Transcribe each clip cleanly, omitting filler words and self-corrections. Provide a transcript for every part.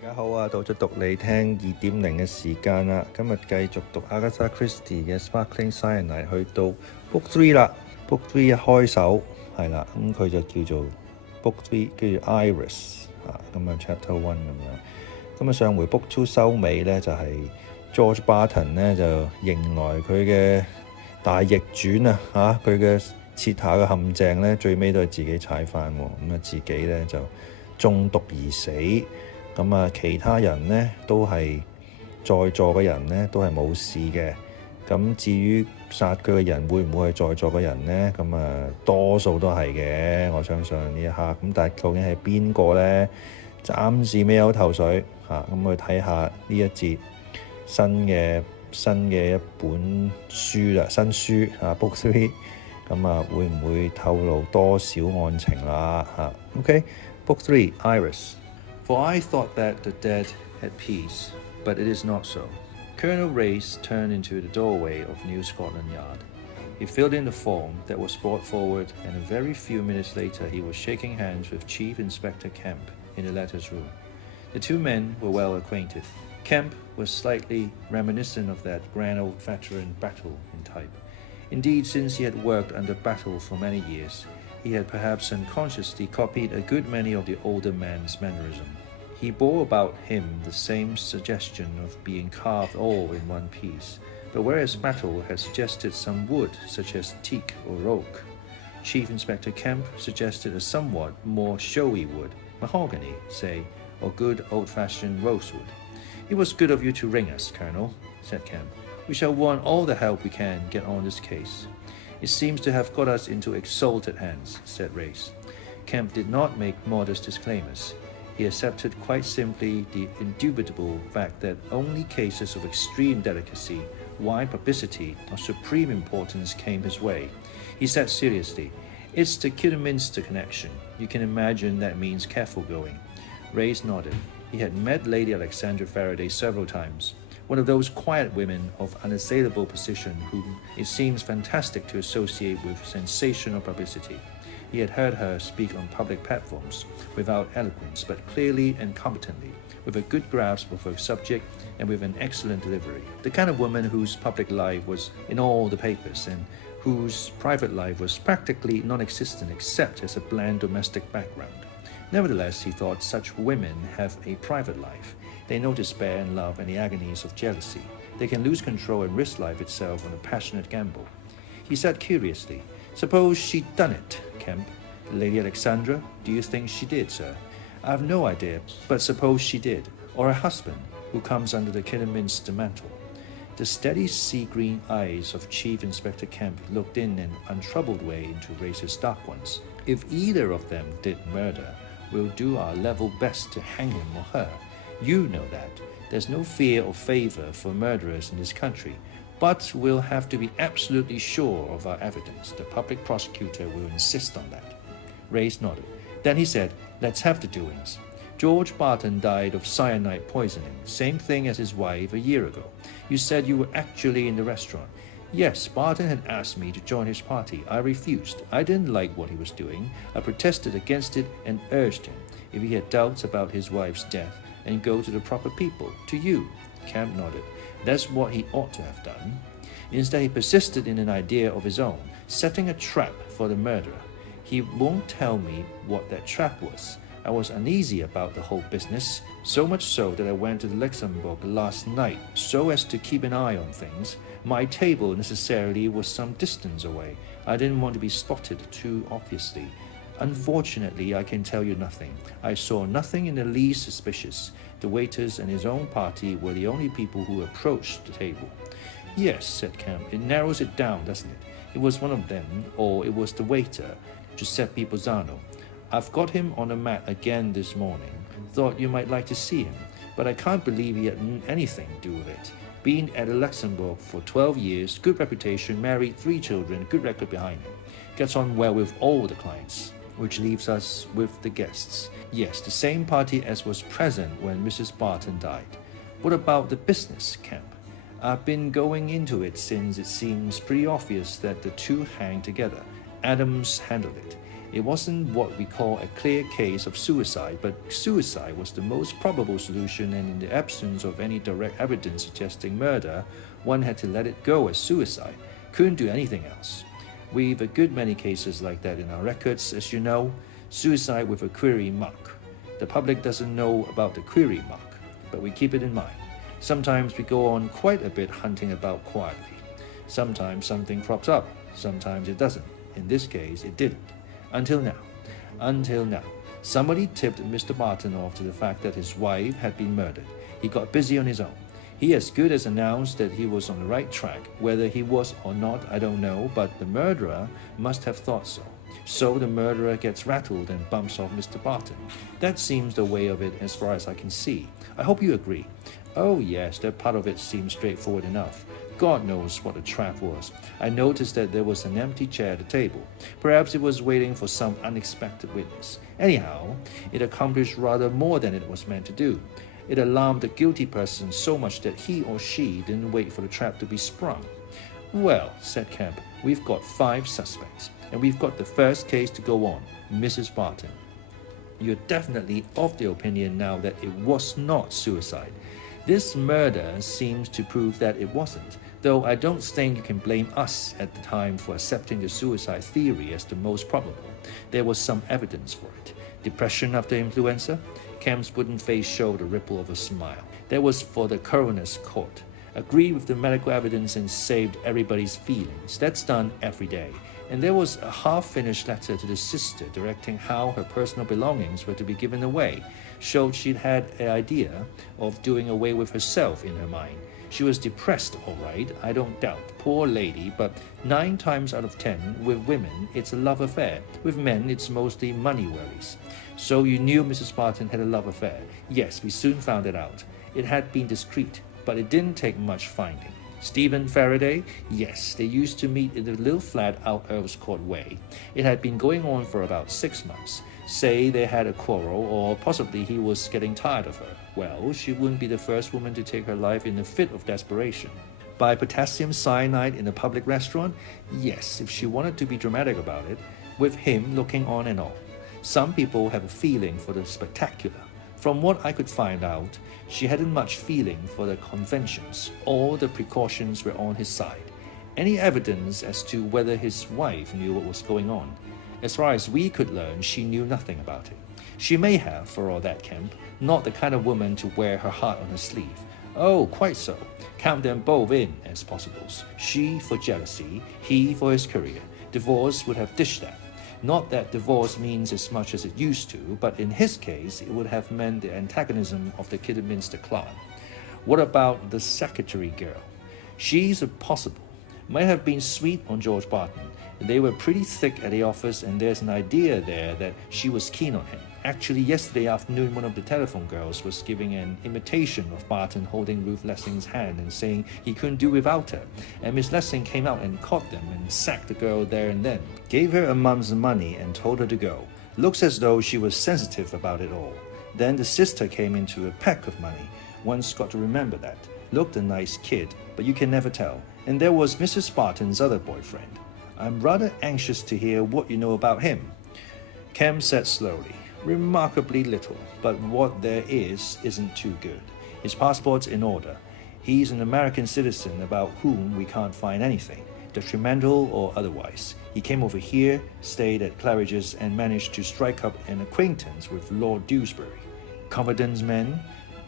家好啊，到咗讀你聽2.0嘅時間啦。今日繼續讀 A.Christie 嘅 Sparkling Cyanide 去到 Book 3啦。Book 3一開手係啦，咁佢就叫做 Book 3，跟住 Iris 咁啊 Chapter 1咁樣。咁啊上回 Book 2收尾咧就係 George Barton 咧就迎來佢嘅大逆轉啊！佢嘅設下嘅陷阱咧最尾都係自己踩翻喎，咁啊自己咧就中毒而死。咁啊，其他人呢都係在座嘅人呢都係冇事嘅。咁至於殺佢嘅人會唔會係在座嘅人呢？咁啊，多數都係嘅，我相信呢一刻。咁但係究竟係邊個呢？暫時未有頭緒嚇。咁我哋睇下呢一節新嘅一本書啦，新書Book 3。咁啊，會唔會透露多少案情啦？OK，Book 3 Iris。For I thought that the dead had peace, but it is not so. Colonel Race turned into the doorway of New Scotland Yard. He filled in the form that was brought forward, and a very few minutes later he was shaking hands with Chief Inspector Kemp in the latter's room. The two men were well acquainted. Kemp was slightly reminiscent of that grand old veteran Battle in type. Indeed, since he had worked under Battle for many years, he had perhaps unconsciously copied a good many of the older man's mannerism. He bore about him the same suggestion of being carved all in one piece, but whereas Battle had suggested some wood such as teak or oak, Chief Inspector Kemp suggested a somewhat more showy wood, mahogany, say, or good old-fashioned rosewood. "It was good of you to ring us, Colonel," said Kemp. "We shall want all the help we can get on this case." "It seems to have got us into exalted hands," said Race. Kemp did not make modest disclaimers. He accepted quite simply the indubitable fact that only cases of extreme delicacy, wide publicity, or supreme importance came his way. He said seriously, "It's the Kidderminster connection. You can imagine that means careful going." Race nodded. He had met Lady Alexandra Faraday several times. One of those quiet women of unassailable position whom it seems fantastic to associate with sensational publicity. He had heard her speak on public platforms, without eloquence, but clearly and competently, with a good grasp of her subject and with an excellent delivery. The kind of woman whose public life was in all the papers and whose private life was practically non-existent except as a bland domestic background. Nevertheless, he thought such women have a private life. They know despair and love and the agonies of jealousy. They can lose control and risk life itself on a passionate gamble. He said curiously, "Suppose she'd done it, Kemp. Lady Alexandra, do you think she did, sir?" "I have no idea, but suppose she did. Or a husband, who comes under the Kidderminster mantle." The steady sea-green eyes of Chief Inspector Kemp looked in an untroubled way into Race's dark ones. "If either of them did murder, we'll do our level best to hang him or her. You know that. There's no fear or favor for murderers in this country. But we'll have to be absolutely sure of our evidence. The public prosecutor will insist on that." Race nodded. Then he said, "Let's have the doings. George Barton died of cyanide poisoning, same thing as his wife a year ago. You said you were actually in the restaurant." "Yes, Barton had asked me to join his party. I refused. I didn't like what he was doing. I protested against it and urged him, if he had doubts about his wife's death, and go to the proper people, to you." Kemp nodded. "That's what he ought to have done." Instead, he persisted in an idea of his own, setting a trap for the murderer. He won't tell me what that trap was. I was uneasy about the whole business, so much so that I went to the Luxembourg last night so as to keep an eye on things. My table necessarily was some distance away. I didn't want to be spotted too obviously. Unfortunately, I can tell you nothing. I saw nothing in the least suspicious. The waiters and his own party were the only people who approached the table. "Yes," said Kemp, "it narrows it down, doesn't it? It was one of them, or it was the waiter, Giuseppe Bozzano. I've got him on the mat again this morning. Thought you might like to see him, but I can't believe he had anything to do with it. Been at the Luxembourg for 12 years, good reputation, married, 3 children, good record behind him. Gets on well with all the clients." Which leaves us with the guests. "Yes, the same party as was present when Mrs. Barton died." "What about the business, Kemp?" "I've been going into it since it seems pretty obvious that the two hang together. Adams handled it. It wasn't what we call a clear case of suicide, but suicide was the most probable solution, and in the absence of any direct evidence suggesting murder, one had to let it go as suicide. Couldn't do anything else. We've a good many cases like that in our records, as you know. Suicide with a query mark. The public doesn't know about the query mark, but we keep it in mind. Sometimes we go on quite a bit hunting about quietly. Sometimes something crops up, sometimes it doesn't. In this case, it didn't. Until now. Somebody tipped Mr. Barton off to the fact that his wife had been murdered. He got busy on his own. He as good as announced that he was on the right track. Whether he was or not, I don't know, but the murderer must have thought so. So the murderer gets rattled and bumps off Mr. Barton. That seems the way of it as far as I can see. I hope you agree. Oh yes, that part of it seems straightforward enough. God knows what the trap was. I noticed that there was an empty chair at the table. Perhaps it was waiting for some unexpected witness. Anyhow, it accomplished rather more than it was meant to do. It alarmed the guilty person so much that he or she didn't wait for the trap to be sprung. Well, said Kemp, we've got 5 suspects, and we've got the first case to go on, Mrs. Barton. You're definitely of the opinion now that it was not suicide. This murder seems to prove that it wasn't, though I don't think you can blame us at the time for accepting the suicide theory as the most probable. There was some evidence for it. Depression after influenza? Kemp's wooden face showed a ripple of a smile. That was for the coroner's court. Agree with the medical evidence and saved everybody's feelings. That's done every day. And there was a half-finished letter to the sister directing how her personal belongings were to be given away. Showed she'd had an idea of doing away with herself in her mind. She was depressed, all right, I don't doubt. Poor lady, but 9 times out of 10, with women, it's a love affair. With men, it's mostly money worries. So you knew Mrs. Barton had a love affair? Yes, we soon found it out. It had been discreet, but it didn't take much finding. Stephen Faraday? Yes, they used to meet in a little flat out Earl's Court way. It had been going on for about 6 months. Say they had a quarrel, or possibly he was getting tired of her. Well, she wouldn't be the first woman to take her life in a fit of desperation. By potassium cyanide in a public restaurant? Yes, if she wanted to be dramatic about it, with him looking on and all. Some people have a feeling for the spectacular. From what I could find out, she hadn't much feeling for the conventions. All the precautions were on his side. Any evidence as to whether his wife knew what was going on? As far as we could learn, she knew nothing about it. She may have, for all that, Kemp, not the kind of woman to wear her heart on her sleeve. Oh, quite so. Count them both in as possibles. She for jealousy, he for his career. Divorce would have dished that. Not that divorce means as much as it used to, but in his case, it would have meant the antagonism of the Kidderminster clan. What about the secretary girl? She's a possible. Might have been sweet on George Barton. They were pretty thick at the office, and there's an idea there that she was keen on him. Actually, yesterday afternoon, one of the telephone girls was giving an imitation of Barton holding Ruth Lessing's hand and saying he couldn't do without her. And Miss Lessing came out and caught them and sacked the girl there and then. Gave her a month's money and told her to go. Looks as though she was sensitive about it all. Then the sister came into a peck of money. One's got to remember that. Looked a nice kid, but you can never tell. And there was Mrs. Barton's other boyfriend. I'm rather anxious to hear what you know about him. Kemp said slowly. Remarkably little, but what there isn't too good. His passport's in order. He's an American citizen about whom we can't find anything, detrimental or otherwise. He came over here, stayed at Claridge's, and managed to strike up an acquaintance with Lord Dewsbury. Confidence men?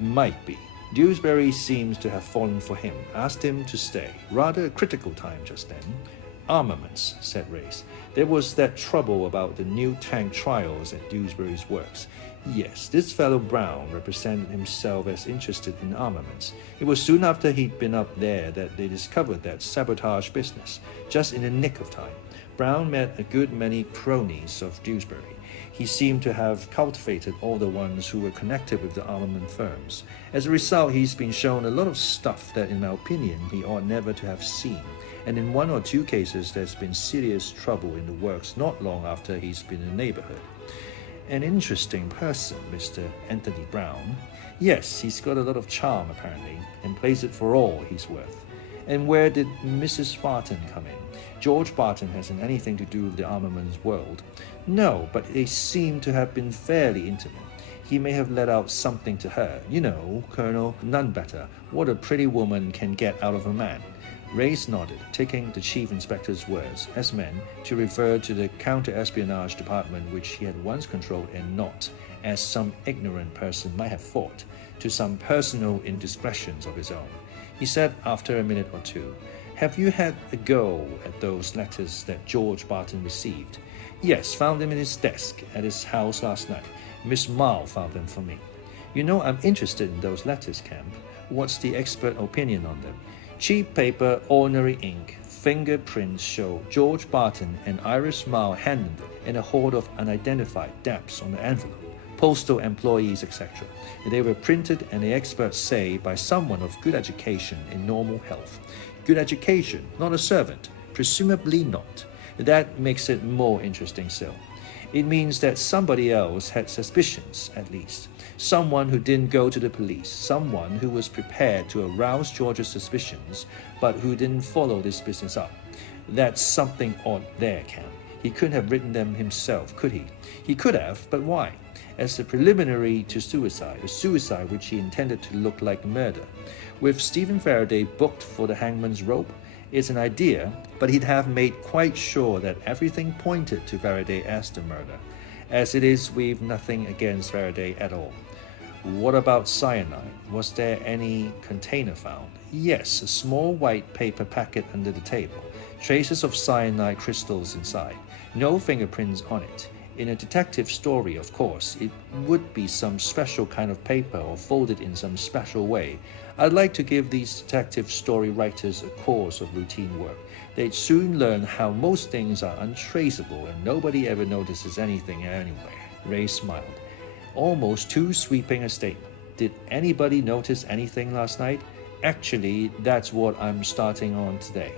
Might be. Dewsbury seems to have fallen for him, asked him to stay. Rather a critical time just then. Armaments, said Race. There was that trouble about the new tank trials at Dewsbury's works. Yes, this fellow Brown represented himself as interested in armaments. It was soon after he'd been up there that they discovered that sabotage business, just in the nick of time. Brown met a good many cronies of Dewsbury. He seemed to have cultivated all the ones who were connected with the armament firms. As a result, he's been shown a lot of stuff that, in my opinion, he ought never to have seen. And in 1 or 2 cases, there's been serious trouble in the works not long after he's been in the neighborhood. An interesting person, Mr. Anthony Brown. Yes, he's got a lot of charm, apparently, and plays it for all he's worth. And where did Mrs. Barton come in? George Barton hasn't anything to do with the armaments world. No, but they seem to have been fairly intimate. He may have let out something to her. You know, Colonel, none better. What a pretty woman can get out of a man. Race nodded, taking the chief inspector's words as meant to refer to the counter-espionage department which he had once controlled, and not, as some ignorant person might have thought, to some personal indiscretions of his own. He said after a minute or two, "Have you had a go at those letters that George Barton received?" "Yes, found them in his desk at his house last night. Miss Mao found them for me." "You know, I'm interested in those letters, Camp. What's the expert opinion on them?" "Cheap paper, ordinary ink. Fingerprints show George Barton and Iris Mao handled it, and a horde of unidentified daps on the envelope. Postal employees, etc. They were printed, and the experts say, by someone of good education and normal health." "Good education, not a servant?" "Presumably not. That makes it more interesting still. It means that somebody else had suspicions, at least. Someone who didn't go to the police, someone who was prepared to arouse George's suspicions, but who didn't follow this business up. That's something odd there, Cam. He couldn't have written them himself, could he?" "He could have, but why?" "As a preliminary to suicide, a suicide which he intended to look like murder. With Stephen Faraday booked for the hangman's rope, it's an idea, but he'd have made quite sure that everything pointed to Faraday as the murder. As it is, we've nothing against Faraday at all." "What about cyanide? Was there any container found?" "Yes, a small white paper packet under the table. Traces of cyanide crystals inside. No fingerprints on it. In a detective story, of course, it would be some special kind of paper or folded in some special way. I'd like to give these detective story writers a course of routine work. They'd soon learn how most things are untraceable and nobody ever notices anything anywhere." Ray smiled. "Almost too sweeping a statement. Did anybody notice anything last night?" "Actually, that's what I'm starting on today.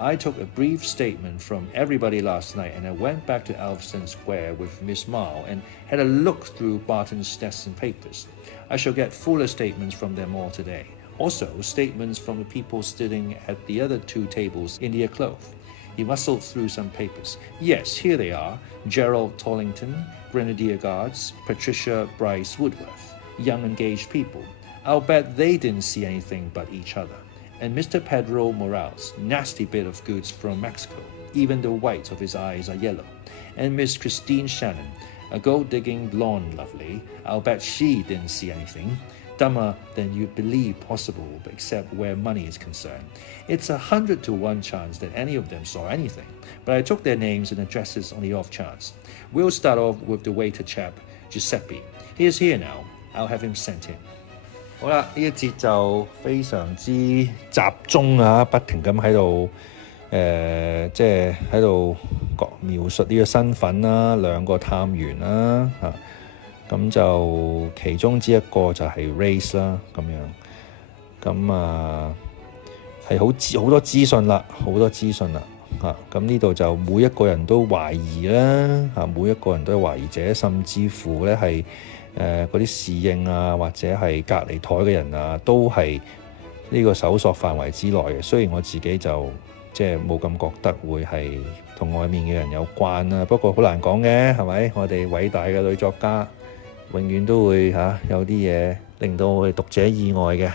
I took a brief statement from everybody last night, and I went back to Elvston Square with Miss Mao and had a look through Barton's desks and papers. I shall get fuller statements from them all today. Also, statements from the people sitting at the other two tables in the cloth." He rustled through some papers. "Yes, here they are. Gerald Tollington, Grenadier Guards, Patricia Bryce Woodworth. Young engaged people. I'll bet they didn't see anything but each other. And Mr. Pedro Morales, nasty bit of goods from Mexico. Even the whites of his eyes are yellow. And Miss Christine Shannon, a gold-digging blonde lovely. I'll bet she didn't see anything. Dumber than you'd believe possible, except where money is concerned. It's 100 to 1 chance that any of them saw anything, but I took their names and addresses on the off chance. We'll start off with the waiter chap, Giuseppe. He is here now. I'll have him sent in." 好啦，呢一節就非常之集中啊，不停咁喺度即係喺度描述呢個身份啦，兩個探員啦咁就其中之一個就係 Race 啦咁樣，咁係好多資訊啦，咁呢度就每一個人都懷疑啦每一個人都係懷疑者，甚至乎咧係嗰啲侍應啊，或者係隔離台嘅人啊，都係呢個搜索範圍之內嘅。雖然我自己就即係冇咁覺得會係同外面嘅人有關啦，不過好難講嘅，係咪？我哋偉大嘅女作家永遠都會有啲嘢令到我哋讀者意外嘅。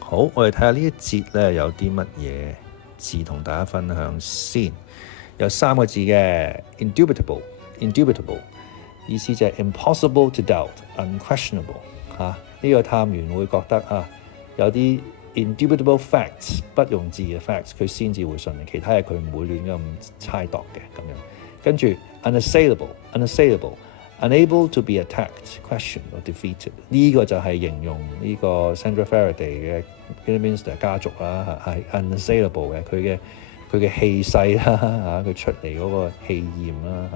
好，我哋睇下呢一節咧有啲乜嘢字同大家分享先。有3個字嘅 Indubitable。意思就係 impossible to doubt, unquestionable 呢個探員會覺得有啲 indubitable facts 不容置疑嘅 facts 佢先至會信，其他嘢佢唔會亂咁猜度嘅咁樣。跟住 unassailable, unable to be attacked, questioned or defeated 呢個就係形容呢個 Sandra Faraday 嘅 Kidderminster 家族啦係 unassailable 嘅，佢嘅氣勢啦佢出嚟嗰個氣焰啦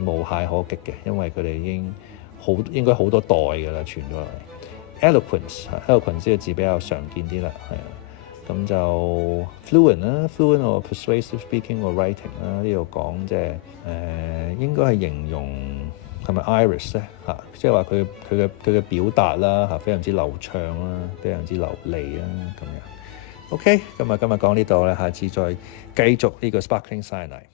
無懈可擊嘅，因為佢哋已經應該好多代㗎啦，傳咗嚟。Eloquence 呢個字比較常見啲啦，咁就 fluent or persuasive speaking or writing 啦，呢度講即係應該係形容係咪 Iris 咧即係話佢嘅表達啦非常之流暢啦，非常之流利啦咁樣。OK，今日講呢度啦，下次再繼續呢個 Sparkling Cyanide。